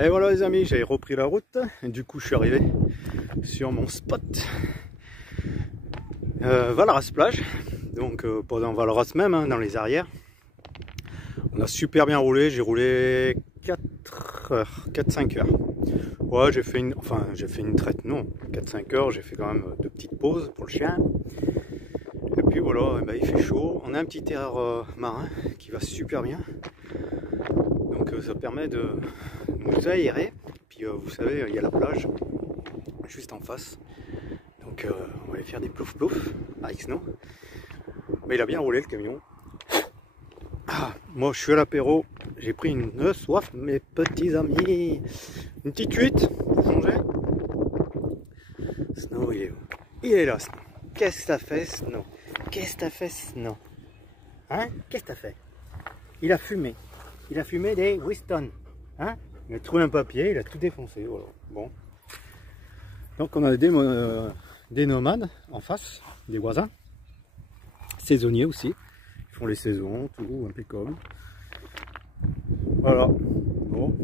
Et voilà les amis, j'ai repris la route. Et du coup je suis arrivé sur mon spot Valras plage. Donc pendant Valras même, hein, dans les arrières. On a super bien roulé, j'ai roulé 4-5 heures. Ouais, j'ai fait une traite, non, 4-5 heures, j'ai fait quand même 2 petites pauses pour le chien. Et puis voilà, il fait chaud. On a un petit air marin qui va super bien. Donc ça permet de nous aérer. Puis vous savez, il y a la plage juste en face. Donc on va aller faire des plouf plouf avec Snow. Mais il a bien roulé le camion. Ah, moi je suis à l'apéro, j'ai pris une soif mes petits amis. Une petite huître pour changer. Snow il est où? Il est là Snow. Qu'est-ce que t'as fait Snow? Qu'est-ce que t'as fait Snow? Hein? Qu'est-ce que t'as fait? Il a fumé. Il a fumé des Winston. Hein? Il a trouvé un papier, il a tout défoncé. Voilà. Bon. Donc on a des nomades en face, des voisins. Saisonniers aussi. Ils font les saisons, tout impeccable. Voilà. Bon.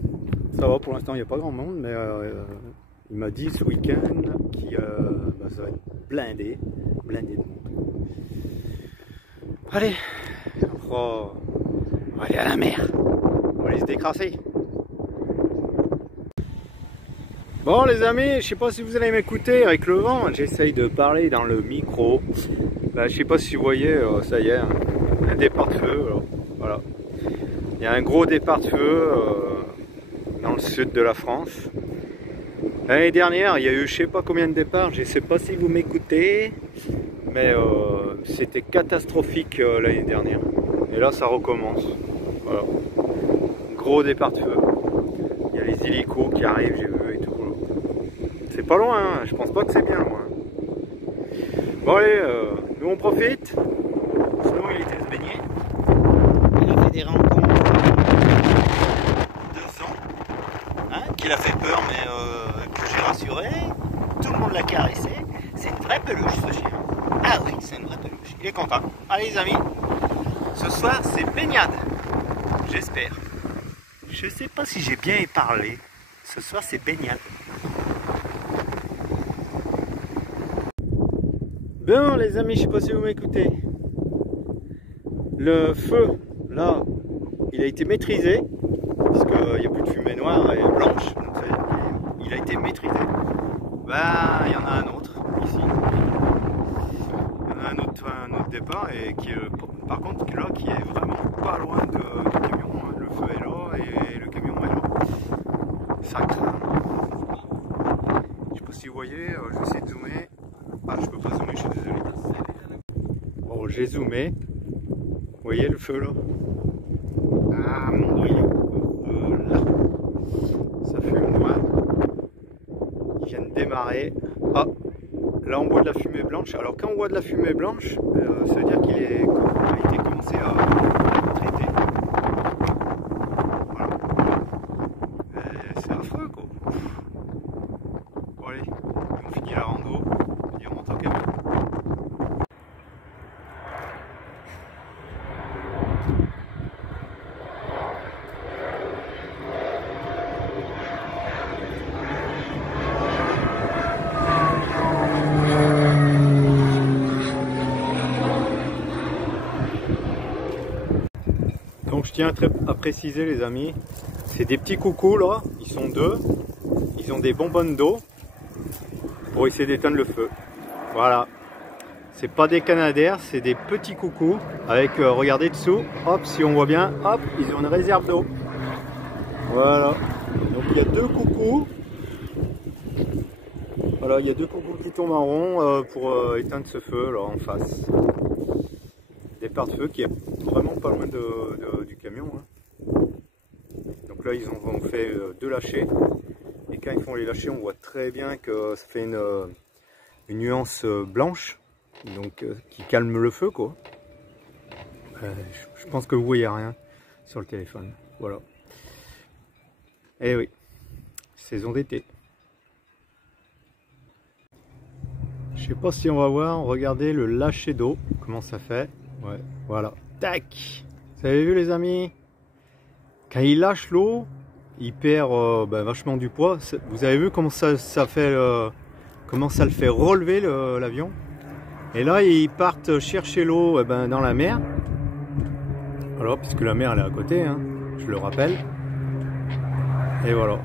Ça va, pour l'instant il n'y a pas grand monde, mais il m'a dit ce week-end qu'il ça va être blindé de monde. Allez, on va aller à la mer, on va aller se décrasser. Bon les amis, je sais pas si vous allez m'écouter avec le vent, j'essaye de parler dans le micro. Là, je sais pas si vous voyez, ça y est, un départ de feu, alors, voilà. Il y a un gros départ de feu dans le sud de la France. L'année dernière, il y a eu je sais pas combien de départs, je sais pas si vous m'écoutez, mais c'était catastrophique l'année dernière. Et là, ça recommence. Voilà. Gros départ de feu. Il y a les hélicos qui arrivent, j'ai vu et tout. C'est pas loin, hein. Je pense pas que c'est bien loin. Bon allez, nous on profite. Sinon il était se baigner. Il a fait des rencontres 2 ans, hein, qu'il a fait peur mais que j'ai rassuré. Tout le monde l'a caressé. C'est une vraie peluche ce chien. Ah oui, c'est une vraie peluche. Il est content. Allez les amis, ce soir c'est baignade. J'espère. Je sais pas si j'ai bien parlé. Ce soir c'est baignade. Bon les amis, je sais pas si vous m'écoutez. Le feu, là, il a été maîtrisé. Parce qu'il n'y a plus de fumée noire et blanche. Donc il a été maîtrisé. Ben, il y en a un autre, ici. Il y en a un autre départ, et qui par contre, là, qui est vraiment pas loin du camion. Hein. Le feu est là et le camion est là. Ça craint. Je sais pas si vous voyez, je vais essayer de zoomer. Ah, je peux pas zoomer, je suis désolé. Bon, j'ai zoomé. Vous voyez le feu là? Ah, mon noyau. Là. Ça fume loin. Ils viennent démarrer. Ah, là on voit de la fumée blanche. Alors quand on voit de la fumée blanche, ça veut dire qu'il a été commencé à traiter. Voilà. C'est affreux quoi. Bon allez, on finit la rando. Et on monte en camion. Donc je tiens à préciser les amis, c'est des petits coucous là, ils sont 2, ils ont des bonbonnes d'eau pour essayer d'éteindre le feu. Voilà, c'est pas des canadaires, c'est des petits coucous avec, regardez dessous, hop, si on voit bien, hop, ils ont une réserve d'eau. Voilà, donc il y a 2 coucous. Voilà, il y a 2 coucous qui tombent en rond pour éteindre ce feu là en face. Départ de feu qui est vraiment pas loin du camion. Hein. Donc là ils ont fait 2 lâchers. Et quand ils font les lâchers, on voit très bien que ça fait une nuance blanche. Donc qui calme le feu quoi. Je pense que vous voyez rien sur le téléphone. Voilà. Et oui, saison d'été. Je sais pas si on va voir, regardez le lâcher d'eau, comment ça fait. Ouais, voilà. Tac! Vous avez vu les amis? Quand il lâche l'eau, il perd vachement du poids. Vous avez vu comment ça fait comment ça le fait relever l'avion. Et là ils partent chercher l'eau dans la mer. Alors puisque la mer elle est à côté, hein, je le rappelle. Et voilà.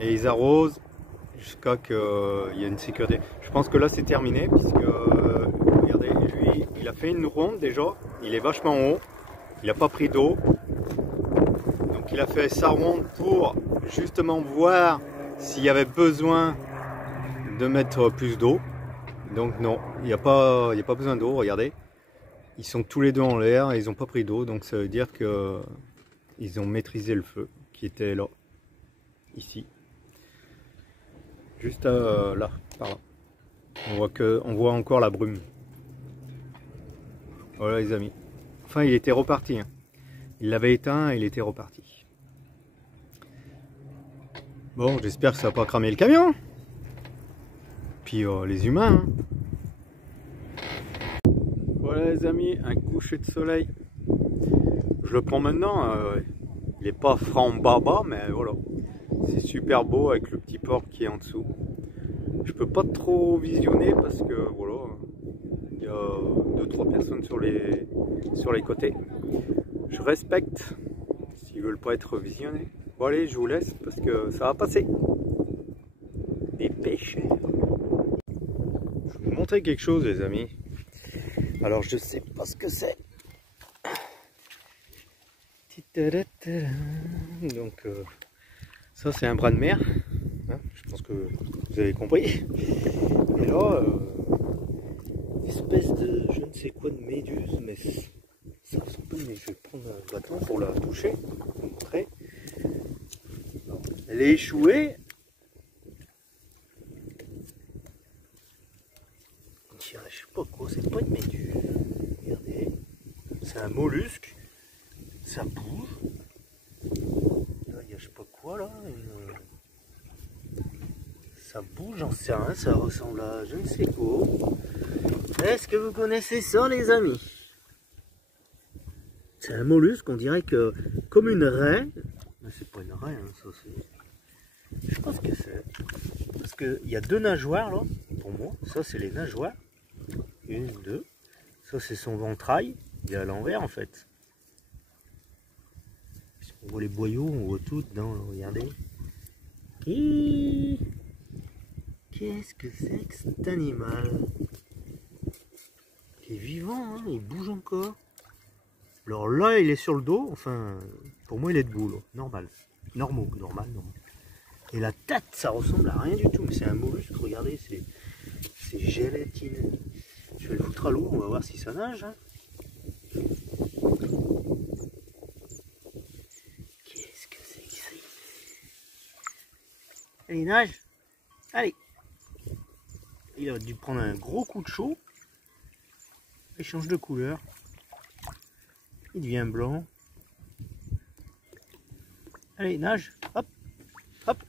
Et ils arrosent jusqu'à qu'il y ait une sécurité. Je pense que là c'est terminé puisque regardez, lui il a fait une ronde déjà. Il est vachement haut. Il n'a pas pris d'eau. Donc il a fait sa ronde pour justement voir s'il y avait besoin de mettre plus d'eau. Donc non, il n'y a pas besoin d'eau, regardez. Ils sont tous les deux en l'air et ils n'ont pas pris d'eau. Donc ça veut dire qu'ils ont maîtrisé le feu qui était là, ici. Juste là, par là. On voit encore la brume. Voilà les amis. Enfin il était reparti. Hein. Il l'avait éteint et il était reparti. Bon, j'espère que ça va pas cramer le camion. Puis les humains. Hein. Voilà les amis, un coucher de soleil. Je le prends maintenant. Il n'est pas franc baba, mais voilà. C'est super beau avec le petit port qui est en dessous. Je peux pas trop visionner parce que voilà, il y a 2-3 personnes sur les côtés. Je respecte s'ils veulent pas être visionnés. Bon allez, je vous laisse parce que ça va passer. Des pêcheurs. Je vais vous montrer quelque chose les amis. Alors je sais pas ce que c'est. Donc ça c'est un bras de mer. Hein, je pense que vous avez compris. Et là, espèce de je ne sais quoi de méduse, mais ça ressemble pas, mais je vais prendre un bâton pour la toucher, pour vous montrer. Elle est échouée. Tiens, je sais pas quoi, c'est pas une méduse. Regardez, c'est un mollusque. Ça bouge. Là, il y a je sais pas quoi là. Ça bouge, j'en sais rien, ça ressemble à je ne sais quoi. Est-ce que vous connaissez ça les amis? C'est un mollusque, on dirait que comme une raie. Mais c'est pas une raie, hein, ça c'est. Je pense que c'est. Parce qu'il y a deux nageoires là, pour moi. Ça c'est les nageoires. Une, deux. Ça c'est son ventrail. Il est à l'envers en fait. On voit les boyaux, on voit tout dedans, regardez. Qu'est-ce que c'est que cet animal? Il est vivant, hein, il bouge encore. Alors là, il est sur le dos, enfin, pour moi, il est debout, là. Normal. Normal. Et la tête, ça ressemble à rien du tout, mais c'est un mollusque, regardez, c'est gélatineux. Je vais le foutre à l'eau, on va voir si ça nage. Hein. Qu'est-ce que c'est que ça? Allez, il nage. Allez. Il a dû prendre un gros coup de chaud. Il change de couleur. Il devient blanc. Allez, nage. Hop. Hop.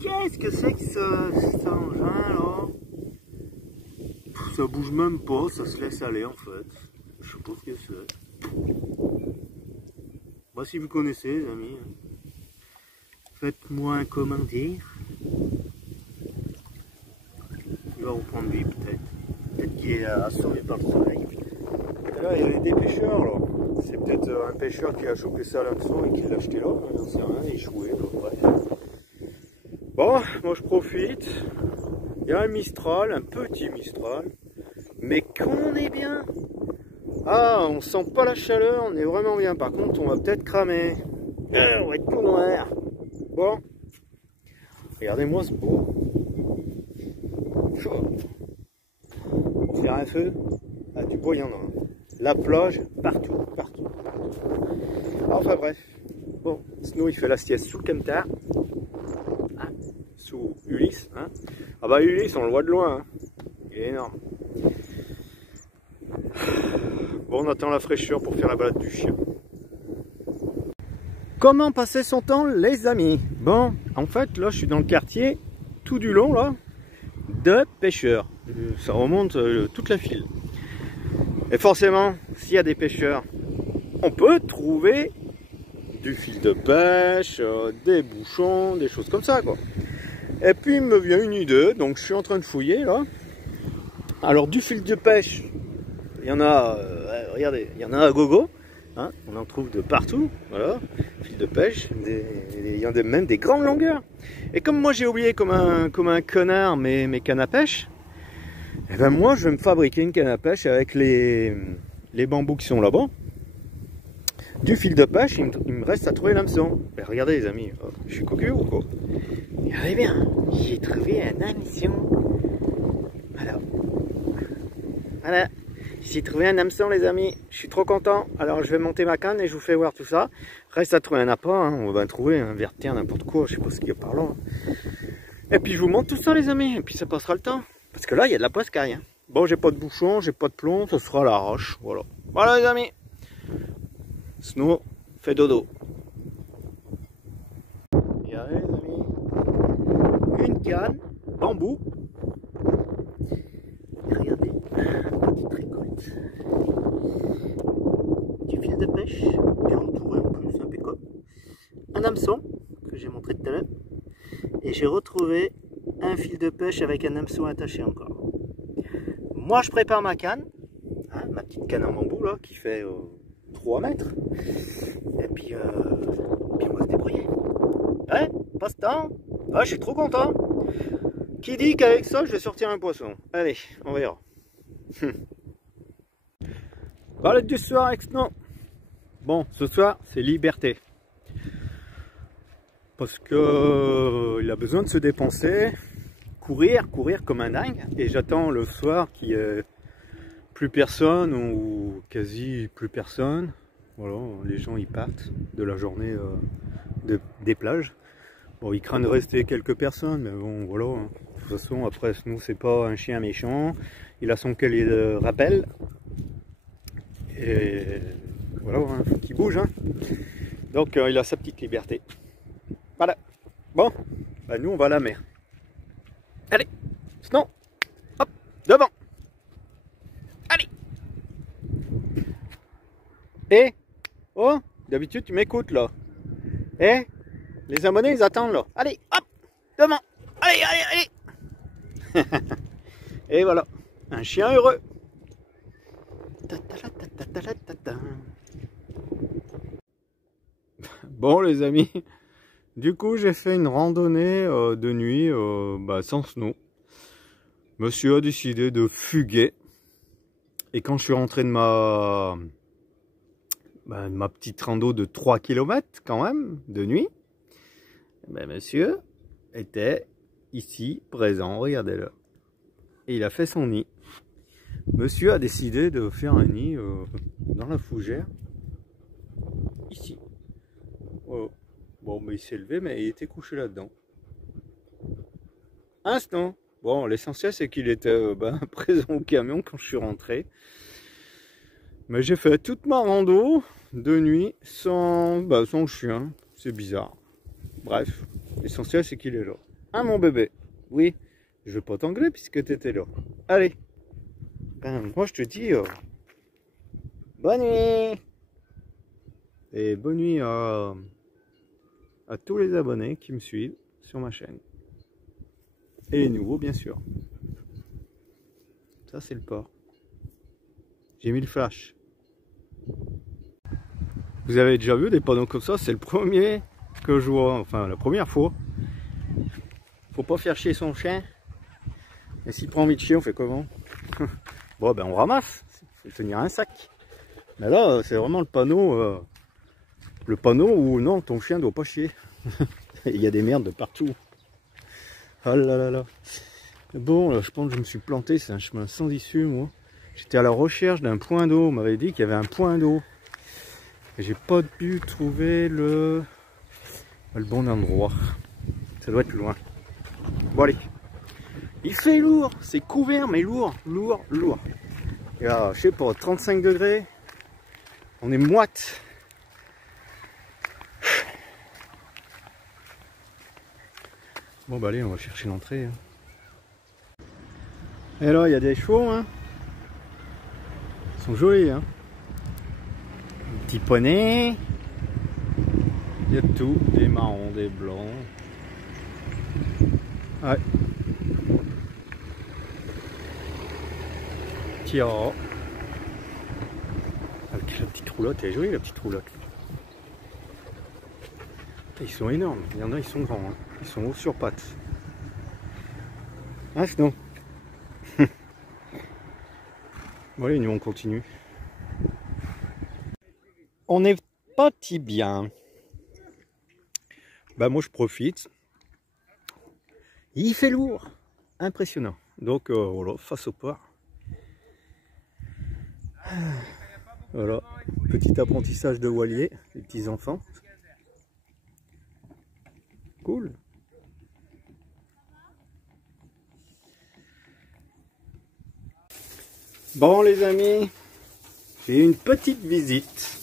Qu'est-ce que c'est que cet engin là? Ça bouge même pas, ça se laisse aller en fait. Je sais pas ce que c'est. Bah, si vous connaissez les amis, faites-moi un commentaire. Il va reprendre vie peut-être. Peut-être qu'il est assommé par le soleil. Et là il y avait des pêcheurs là. C'est peut-être un pêcheur qui a chopé ça à l'hameçon et qui l'a acheté là. J'en sais rien, il est échoué. Bon, moi je profite. Il y a un Mistral, un petit Mistral. Mais qu'on est bien. Ah, on sent pas la chaleur, on est vraiment bien. Par contre, on va peut-être cramer. On va être tout noir. Bon. Regardez-moi ce beau. Faire un feu. Ah, du bois, il y en a. La plage, partout. Enfin bref. Bon, Snow, il fait la sieste sous le camtar. Ah, sous Ulysse. Hein. Ah bah Ulysse, on le voit de loin. Hein. Il est énorme. Bon, on attend la fraîcheur pour faire la balade du chien. Comment passer son temps les amis? Bon, en fait là je suis dans le quartier tout du long là. de pêcheurs. Ça remonte toute la file. Et forcément, s'il y a des pêcheurs, on peut trouver du fil de pêche, des bouchons, des choses comme ça, quoi. Et puis il me vient une idée, donc je suis en train de fouiller là. Alors du fil de pêche, il y en a, regardez, il y en a à gogo, hein, on en trouve de partout, voilà, fil de pêche, il y en a même des grandes longueurs. Et comme moi j'ai oublié comme un connard mes cannes à pêche, et ben moi je vais me fabriquer une canne à pêche avec les bambous qui sont là-bas. Du fil de pêche, il me reste à trouver l'hameçon. Ben, regardez les amis, oh, je suis cocu ou quoi? Regardez bien, j'ai trouvé un hameçon. Voilà. Voilà. J'ai trouvé un hameçon les amis, je suis trop content. Alors je vais monter ma canne et je vous fais voir tout ça. Reste à trouver un appât, hein. On va trouver un vers terre, n'importe quoi, je sais pas ce qu'il y a par là. Et puis je vous montre tout ça les amis, et puis ça passera le temps. Parce que là il y a de la poiscaille. Hein. Bon, j'ai pas de bouchon, j'ai pas de plomb, ça sera à l'arrache. Voilà. Voilà les amis. Snow fait dodo. Regardez les amis. Une canne, bambou. Et regardez, petite récolte. Du fil de pêche, bien entouré en plus, impeccable. Un hameçon, que j'ai montré tout à l'heure. Et j'ai retrouvé un fil de pêche avec un hameçon attaché encore. Moi je prépare ma canne, hein, ma petite canne en bambou là, qui fait 3 mètres. Et puis on va se débrouiller. Ouais, passe-temps. Ah, je suis trop content. Qui dit qu'avec ça, je vais sortir un poisson? Allez, on verra. Balade du soir avec Snow. Bon, ce soir, c'est liberté. Parce que il a besoin de se dépenser, courir comme un dingue. Et j'attends le soir qu'il n'y ait plus personne ou quasi plus personne. Voilà, les gens ils partent de la journée des plages. Bon, il craint de rester quelques personnes, mais bon, voilà. Hein. De toute façon, après, nous, c'est pas un chien méchant. Il a son collier de rappel. Et voilà, hein, faut qu'il bouge. Hein. Donc, il a sa petite liberté. Voilà. Bon, bah, nous, on va à la mer. Allez, sinon, hop, devant. Allez. Et, oh, d'habitude, tu m'écoutes, là. Et les abonnés, ils attendent là. Allez, hop, devant. Allez, allez, allez. Et voilà, un chien heureux. Bon les amis, du coup j'ai fait une randonnée de nuit sans Snow. Monsieur a décidé de fuguer. Et quand je suis rentré de ma petite rando de 3 km quand même, de nuit, monsieur était ici, présent, regardez-le. Et il a fait son nid. Monsieur a décidé de faire un nid dans la fougère, ici. Oh. Bon, mais il s'est levé, mais il était couché là-dedans. Instant. Bon, l'essentiel c'est qu'il était présent au camion quand je suis rentré. Mais j'ai fait toute ma rando de nuit sans le chien. C'est bizarre. Bref, l'essentiel c'est qu'il est là. Hein mon bébé? Oui, je vais pas t'engueuler puisque tu étais là. Allez. Ben, moi je te dis bonne nuit. Et bonne nuit à tous les abonnés qui me suivent sur ma chaîne. Et les nouveaux bien sûr. Ça c'est le port. J'ai mis le flash. Vous avez déjà vu des panneaux comme ça? C'est le premier que je vois, enfin la première fois. Faut pas faire chier son chien. Et s'il prend envie de chier, on fait comment? Bon ben on ramasse, faut tenir un sac. Mais là c'est vraiment le panneau où non, ton chien doit pas chier. Il y a des merdes de partout. Oh là là là. Bon, là, je pense que je me suis planté, c'est un chemin sans issue moi. J'étais à la recherche d'un point d'eau, on m'avait dit qu'il y avait un point d'eau. Et j'ai pas pu trouver le bon endroit. Ça doit être loin. Bon allez. Il fait lourd, c'est couvert mais lourd. Et là, je sais pas, 35 degrés. On est moite. Bon bah allez, on va chercher l'entrée. Hein. Et là, il y a des chevaux, hein. Ils sont jolis, hein. Un petit poney. Il y a de tout, des marrons, des blancs. Ouais. Tiens. Avec la petite roulotte, elle est jolie la petite roulotte. Ils sont énormes, il y en a, ils sont grands, hein. Ils sont hauts sur pattes. Ah, non. Voilà, nous on continue. On est parti bien. Bah moi je profite. Il fait lourd, impressionnant. Donc voilà, face au port. Voilà, petit apprentissage de voilier, les petits enfants. Cool. Bon les amis, j'ai une petite visite.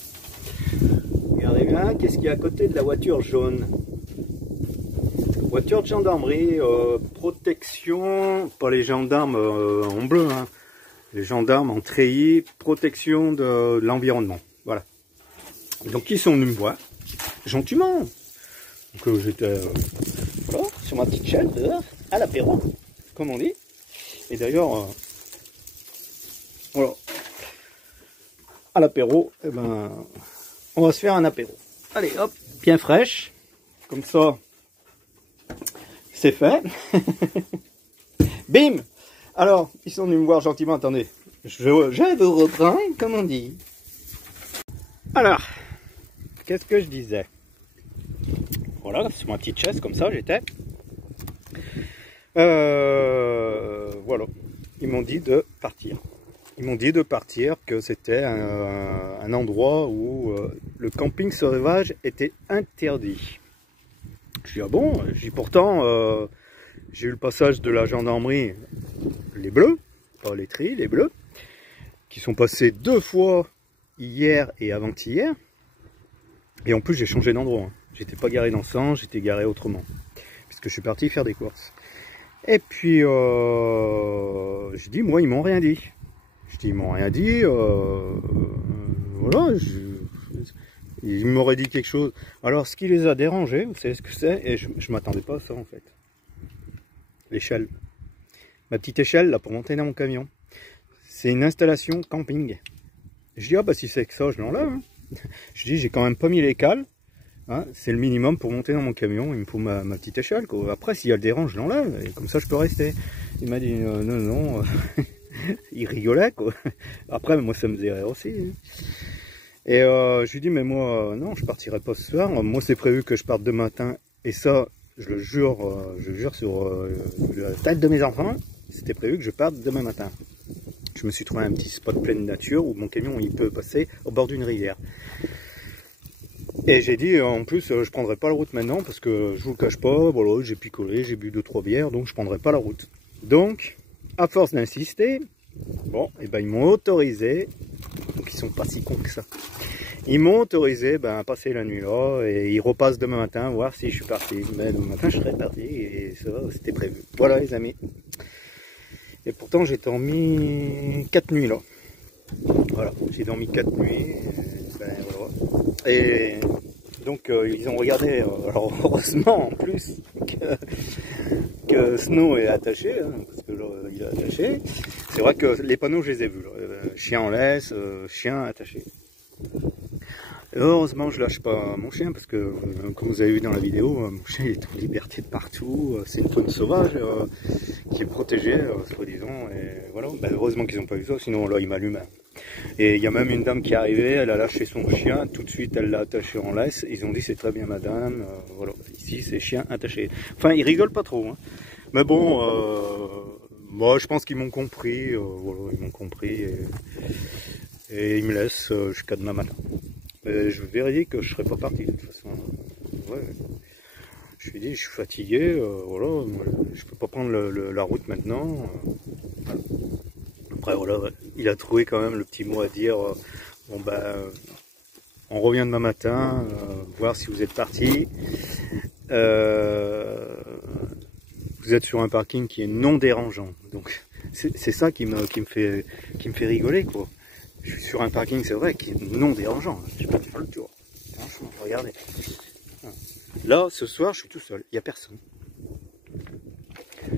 Regardez bien, qu'est-ce qu'il y a à côté de la voiture jaune? Voiture de gendarmerie, protection, pas les gendarmes en bleu, hein. Les gendarmes en treillis, protection de l'environnement. Voilà. Donc ils sont venus me voir, gentiment. Donc j'étais voilà, sur ma petite chaîne, à l'apéro, comme on dit. Et d'ailleurs, voilà, à l'apéro, eh ben, on va se faire un apéro. Allez, hop, bien fraîche, comme ça, c'est fait. Bim. Alors, ils sont venus me voir gentiment, attendez, je vous reprends, comme on dit. Alors, qu'est-ce que je disais? Voilà, sur ma petite chaise, comme ça, j'étais. Voilà, ils m'ont dit de partir. Ils m'ont dit de partir, que c'était un endroit où le camping sauvage était interdit. Je dis, ah bon? Je dis, pourtant, j'ai eu le passage de la gendarmerie, les bleus, pas les tris, les bleus, qui sont passés 2 fois hier et avant-hier. Et en plus, j'ai changé d'endroit. Hein. J'étais pas garé dans le sens, j'étais garé autrement. Puisque je suis parti faire des courses. Et puis, je dis, moi, ils m'ont rien dit. Je dis, ils m'ont rien dit. Voilà, ils m'auraient dit quelque chose. Alors, ce qui les a dérangés, vous savez ce que c'est? Et je m'attendais pas à ça, en fait. L'échelle. Ma petite échelle, là, pour monter dans mon camion. C'est une installation camping. Je dis, ah bah si c'est que ça, je l'enlève. Hein. Je dis, j'ai quand même pas mis les cales. Hein, c'est le minimum pour monter dans mon camion. Il me faut ma petite échelle, quoi. Après, si elle dérange, je l'enlève. Et comme ça, je peux rester. Il m'a dit, non, non. Il rigolait, quoi. Après, moi, ça me faisait rire aussi. Hein. Et je lui dis, mais moi, non, je partirai pas ce soir. Moi, c'est prévu que je parte demain matin. Et ça, je le jure sur la tête de mes enfants. C'était prévu que je parte demain matin. Je me suis trouvé un petit spot plein de nature où mon camion, il peut passer au bord d'une rivière. Et j'ai dit, en plus, je prendrai pas la route maintenant parce que je vous le cache pas, voilà, j'ai picolé, j'ai bu 2-3 bières, donc je prendrai pas la route. Donc, à force d'insister, bon, et ben ils m'ont autorisé, donc ils sont pas si cons que ça. Ils m'ont autorisé à passer la nuit là et ils repassent demain matin, voir si je suis parti. Mais demain matin, je serai parti et ça, c'était prévu. Voilà les amis. Et pourtant, j'ai dormi 4 nuits là. Voilà, j'ai dormi 4 nuits. Voilà. Et donc, ils ont regardé, alors heureusement en plus, que Snow est attaché, hein, parce que là, il est attaché. C'est vrai que les panneaux, je les ai vus. Là. Chien en laisse, chien attaché. Heureusement, je lâche pas mon chien parce que, comme vous avez vu dans la vidéo, mon chien il est en liberté de partout. C'est une faune sauvage qui est protégée, soi-disant. Et voilà. Heureusement qu'ils n'ont pas vu ça, sinon là, il m'allume. Et il y a même une dame qui est arrivée, elle a lâché son chien, tout de suite elle l'a attaché en laisse. Ils ont dit c'est très bien madame, voilà. Ici c'est chien attaché. Enfin, ils rigolent pas trop. Hein. Mais bon, moi je pense qu'ils m'ont compris. Voilà, ils m'ont compris et ils me laissent jusqu'à demain matin. Je vérifie que je ne serai pas parti de toute façon. Ouais. Je lui ai dit, je suis fatigué, voilà, je peux pas prendre la route maintenant. Voilà. Après voilà, il a trouvé quand même le petit mot à dire, bon on revient demain matin, voir si vous êtes parti. Vous êtes sur un parking qui est non dérangeant, donc C'est ça qui me fait rigoler, quoi. Je suis sur un parking, c'est vrai, qui est non dérangeant. Je peux faire le tour. Franchement, regardez. Là, ce soir, je suis tout seul. Il n'y a personne.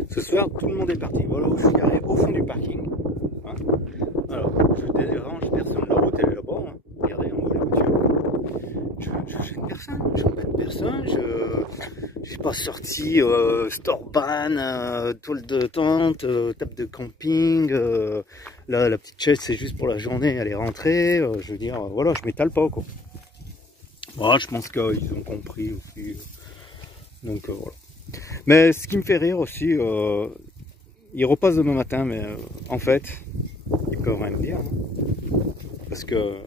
Ce soir, tout le monde est parti. Voilà où je suis garé, au fond du parking. Hein. Alors, je dérange personne. La route, elle est là-bas. Hein. Regardez, on voit les voitures. Je gêne personne. Je n'embête personne. Je n'ai pas sorti Storban, toile de tente, table de camping. Là, la petite chaise, c'est juste pour la journée. Elle est rentrée. Je veux dire, voilà, je m'étale pas, quoi. Voilà, je pense qu'ils ont compris aussi. Donc, voilà. Mais ce qui me fait rire aussi, il repasse demain matin, mais en fait, il peut rien me dire. Hein. Parce que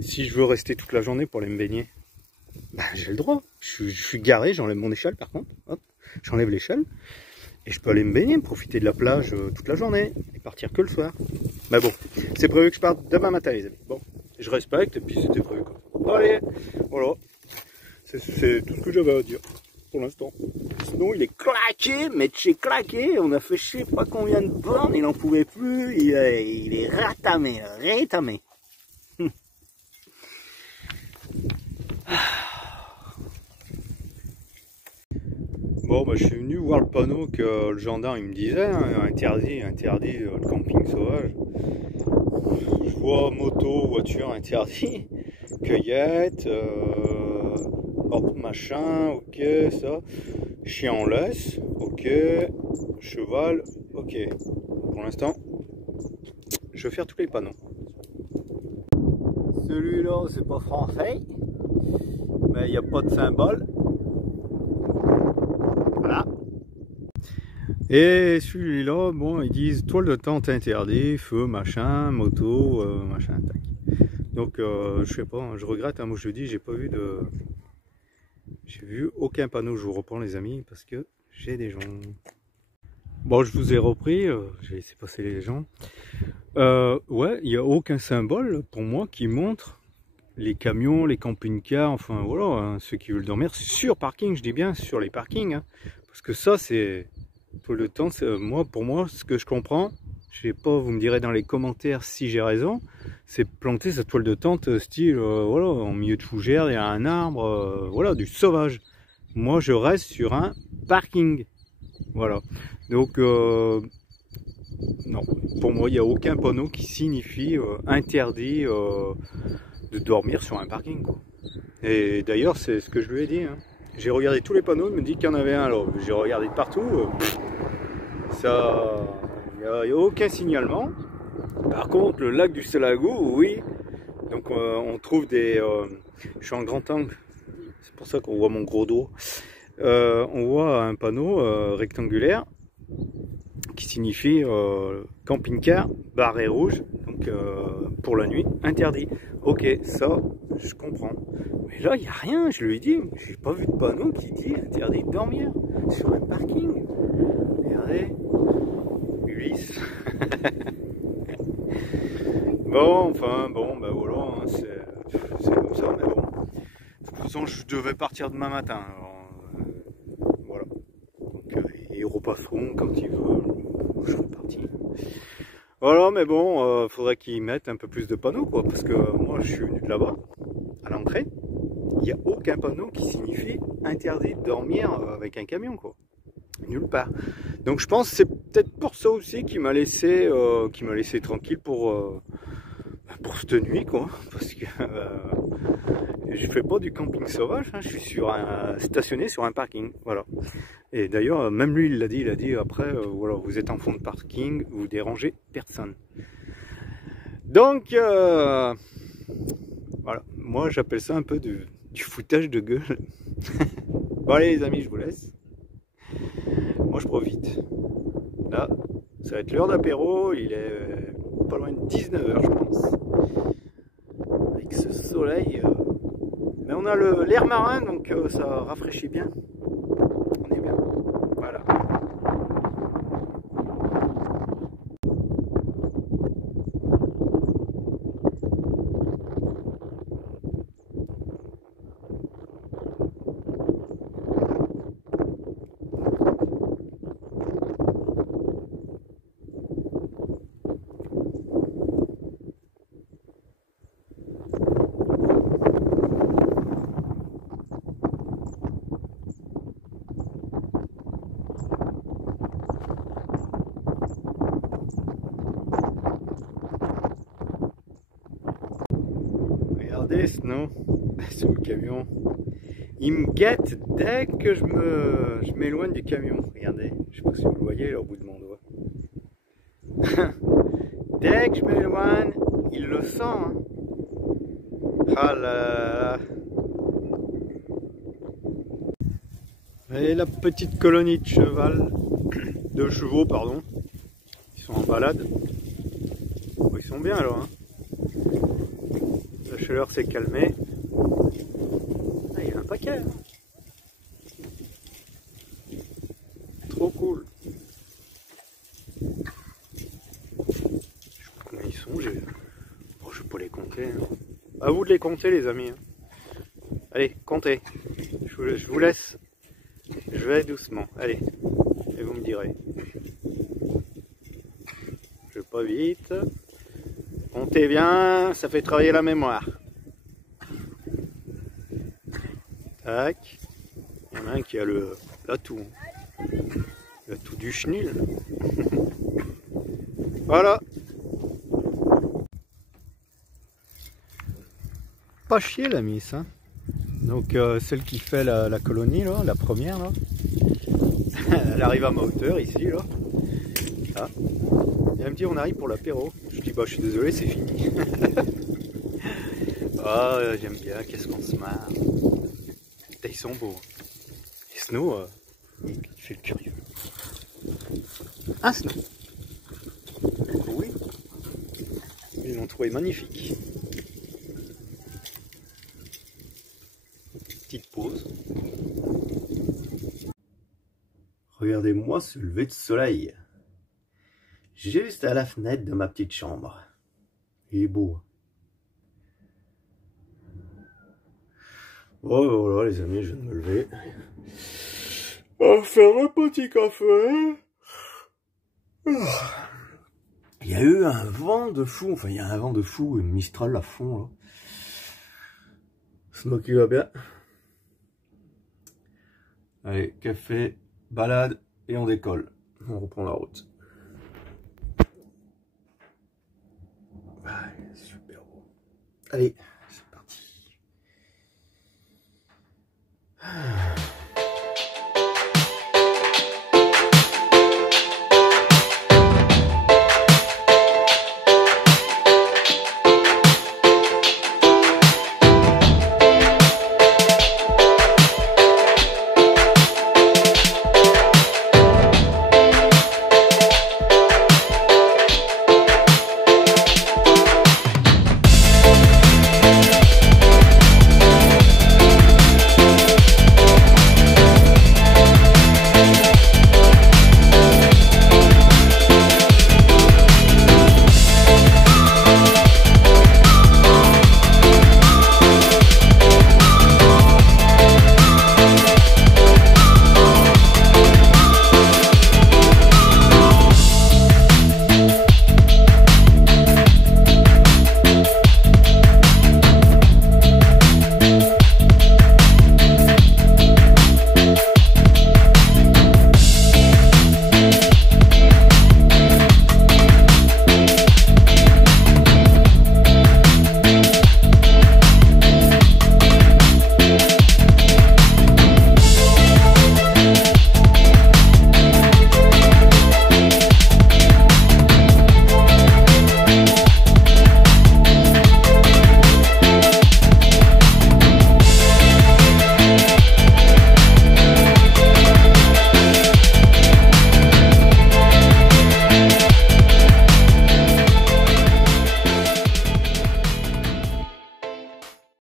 si je veux rester toute la journée pour aller me baigner, bah, j'ai le droit. Je suis garé, j'enlève mon échelle par contre. Hop, j'enlève l'échelle. Et je peux aller me baigner, profiter de la plage toute la journée. Et partir que le soir. Mais bon, c'est prévu que je parte demain matin, les amis. Bon, je respecte, et puis c'était prévu comme ça. Allez, voilà. C'est tout ce que j'avais à dire. Pour l'instant. Sinon, il est claqué, mais c'est claqué. On a fait je sais pas combien de bornes, il n'en pouvait plus. Il est ratamé, rétamé. Bon, bah, je suis venu voir le panneau que le gendarme il me disait, hein, interdit le camping sauvage. Je vois moto, voiture interdit, cueillette. Hop, machin, ok, ça, chien en laisse, ok, cheval, ok. Pour l'instant, je vais faire tous les panneaux. Celui-là, c'est pas français, mais il n'y a pas de symbole. Voilà. Et celui-là, bon, ils disent toile de tente interdit, feu, machin, moto, machin, tac. Donc, je sais pas, je regrette, hein, moi je dis, j'ai pas vu de... J'ai vu aucun panneau, je vous reprends les amis, parce que j'ai des gens. Bon, je vous ai repris, j'ai laissé passer les gens. Ouais, il n'y a aucun symbole pour moi qui montre les camions, les camping-cars, enfin voilà, hein, ceux qui veulent dormir sur parking, je dis bien sur les parkings. Hein, parce que ça, c'est tout le temps, moi, pour moi, ce que je comprends, je sais pas, vous me direz dans les commentaires si j'ai raison, c'est planter sa toile de tente style, voilà, en milieu de fougères, il y a un arbre, voilà, du sauvage. Moi, je reste sur un parking, voilà. Donc, non, pour moi, il n'y a aucun panneau qui signifie interdit de dormir sur un parking, quoi. Et d'ailleurs, c'est ce que je lui ai dit, hein. J'ai regardé tous les panneaux, il me dit qu'il y en avait un, alors j'ai regardé de partout, ça... Il n'y a aucun signalement. Par contre, le lac du Salago, oui. Donc on trouve des... je suis en grand angle, c'est pour ça qu'on voit mon gros dos. On voit un panneau rectangulaire qui signifie camping-car, barré rouge, donc pour la nuit, interdit. Ok, ça, je comprends. Mais là, il n'y a rien, je lui ai dit. J'ai pas vu de panneau qui dit interdit de dormir sur un parking. Regardez. Bon, enfin, bon, ben voilà, hein, c'est comme ça, mais bon. De toute façon, je devais partir demain matin, alors, voilà. Donc, ils repasseront quand ils veulent, je serai parti. Voilà, mais bon, faudrait qu'ils mettent un peu plus de panneaux, quoi, parce que moi, je suis venu de là-bas, à l'entrée, il n'y a aucun panneau qui signifie interdit de dormir avec un camion, quoi. Nulle part. Donc je pense que c'est peut-être pour ça aussi qu'il m'a laissé tranquille pour cette nuit, quoi, parce que je fais pas du camping sauvage, hein, je suis stationné sur un parking, voilà. Et d'ailleurs même lui il l'a dit après, voilà, vous êtes en fond de parking, vous dérangez personne. Donc voilà, moi j'appelle ça un peu du foutage de gueule. Bon allez les amis, je vous laisse. Moi je profite. Là, ça va être l'heure d'apéro, il est pas loin de 19 h je pense. Avec ce soleil. Mais on a l'air marin, donc ça rafraîchit bien. On est bien. Voilà. Regardez Snow sur le camion. Il me guette dès que je m'éloigne du camion. Regardez, je sais pas si vous le voyez là au bout de mon doigt. Dès que je m'éloigne, il le sent. Hein. Ah là là là. Et la petite colonie de chevaux, pardon. Ils sont en balade. Oh, ils sont bien alors. Hein. La chaleur s'est calmée. Ah, il y a un paquet. Hein. Trop cool. Je sais pas combien ils sont. Bon, je vais pas les compter. Hein. À vous de les compter, les amis. Hein. Allez, comptez. Je vous laisse. Je vais doucement. Allez. Et vous me direz. Je vais pas vite. Comptez bien, ça fait travailler la mémoire. Tac. Il y en a un qui a l'atout. L'atout du chenil. Voilà. Pas chier la miss. Hein. Donc celle qui fait la colonie, là, la première, là. Elle arrive à ma hauteur ici, là. Ah. Et elle me dit on arrive pour l'apéro. Je dis bah je suis désolé, c'est fini. Ah j'aime bien, qu'est-ce qu'on se marre. Ils sont beaux. Et Snow, il fait le curieux. Ah Snow. Oui. Ils l'ont trouvé magnifique. Petite pause. Regardez-moi ce lever de soleil. Juste à la fenêtre de ma petite chambre. Il est beau. Oh voilà les amis, je viens de me lever. On va faire un petit café. Il y a eu un vent de fou, enfin il y a un vent de fou, une Mistral à fond là. Snow qui va bien. Allez, café, balade et on décolle. On reprend la route. Ouais, super beau. Allez, c'est parti.